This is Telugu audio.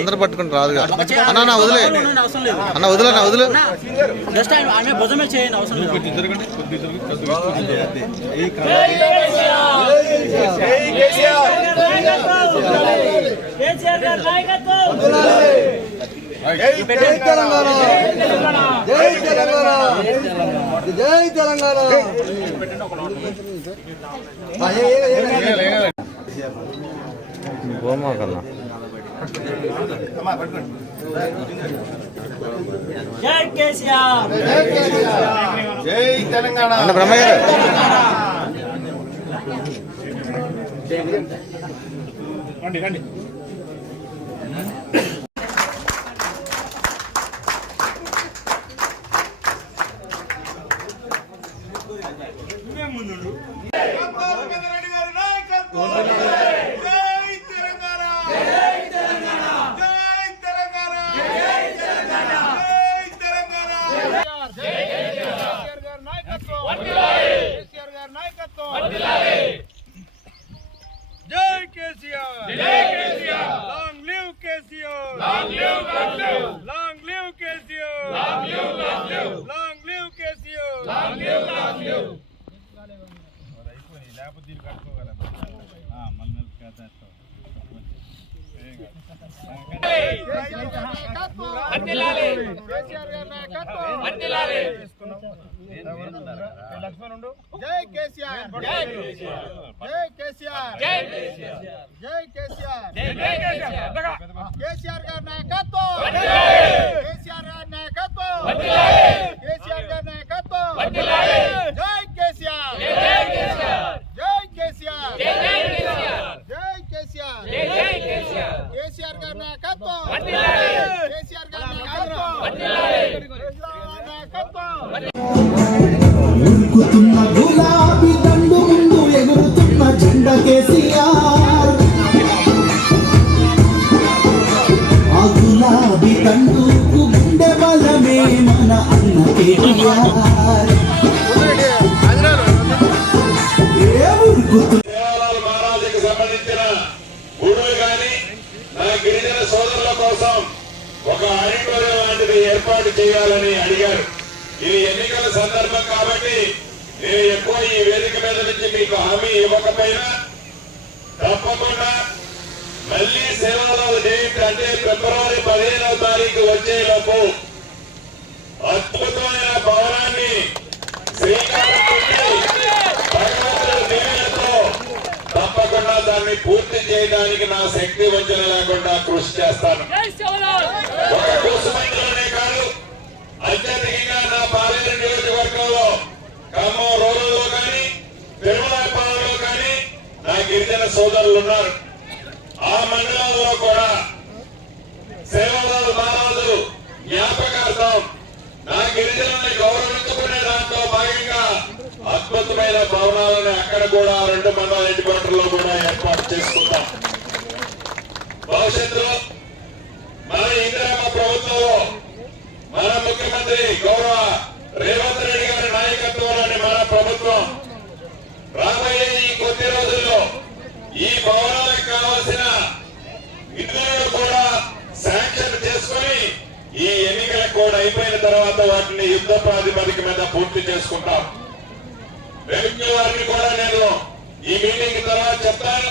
అందరూ పట్టుకుని రాదుగా అన్న వదిలే అన్న వదిలే వదిలే జస్ట్ ఆమె భుజమే చేయని అవసరం లేదు. జై తెలంగాణ జై తెలంగాణ జై తెలంగాణ. గోమా కన్నా జై కేసీఆర్ జై తెలంగాణ అన్న బ్రహ్మయ్య గారు రండి ముందు జై కేసీఆర్ జై KCR long live KCR long live long live KCR long live long live KCR long live మరి అయిపోయి లేకపోతే దీన్ని కట్టుకోగలరా మళ్ళీ కేసేస్తాం అందిలాలి కేసీఆర్ గారి నాయకత్వం అందిలాలి లక్ష్మణ్ ఉండు జై కేసీఆర్ జై కేసీఆర్ జై కేసీఆర్ జై కేసీఆర్ జై కేసీఆర్ కేసీఆర్ గారి నాయకత్వం కేసీఆర్ గారి నాయకత్వం కేసీఆర్ గారి నాయకత్వం జై కేసీఆర్ జై కేసీఆర్ జై కేసీఆర్ జై కేసీఆర్ జై కేసీఆర్ జై కేసీఆర్ కేసీఆర్ గారి నాయకత్వం కేసీఆర్ గారి ఉరుకుతున్న గులాబీ దండు ముందు ఎగురుతున్న జెండా కేసీఆర్. ఆ గులాబీ దండుకు గుండె బలమే మన అన్న కేటీఆర్. మహారాజుకి సంబంధించిన గుడులు కానీ నా గిరిజన సోదరుల కోసం ఒక ఆడిటోరియం లాంటిది ఏర్పాటు చేయాలని అడిగారు. ఇది ఎన్నికల సందర్భం కాబట్టి నేను ఎక్కువ ఈ వేదిక మీద నుంచి మీకు హామీ ఇవ్వకపోయినా తప్పకుండా మళ్లీ సేవలలో జయంతి అంటే ఫిబ్రవరి 15వ తారీఖు వచ్చేలోపు అద్భుతమైన భవనాన్ని శ్రీకారం చుట్టి భగవంతుడి దీవెనతో తప్పకుండా దాన్ని పూర్తి చేయడానికి నా శక్తి వంచన లేకుండా కృషి చేస్తాను. ఒక కోసమైననే కాదు, అత్యధికంగా నా పాలేరు నియోజకవర్గంలో ఖమ్మం రూరల్లో కానీ తిరుమలపాలెంలో కానీ నా గిరిజన సోదరులు ఉన్నారు. ఆ మండలాల్లో కూడా సేవలు మహారాజు జ్ఞాపకార్థం నా గిరిజనుల్ని గౌరవించుకునే దాంట్లో భాగంగా అద్భుతమైన భవనాలను అక్కడ కూడా 2 మండల హెడ్ క్వార్టర్లో కూడా ఏర్పాటు చేసుకుంటాం. భవిష్యత్తులో మన ఇందిరమ్మ ప్రభుత్వంలో మన ముఖ్యమంత్రి గౌరవ రేవంత్ రెడ్డి గారి నాయకత్వంలోని మన ప్రభుత్వం రాబోయే ఈ కొద్ది రోజుల్లో ఈ భవనాలకు కావాల్సిన నిధులను కూడా శాంక్షన్ చేసుకుని ఈ ఎన్నికల కోడ్ అయిపోయిన తర్వాత వాటిని యుద్ధ ప్రాతిపదిక మీద పూర్తి చేసుకుంటాం. రెవెన్యూ వారిని కూడా నేను ఈ మీటింగ్ తర్వాత చెప్తాను.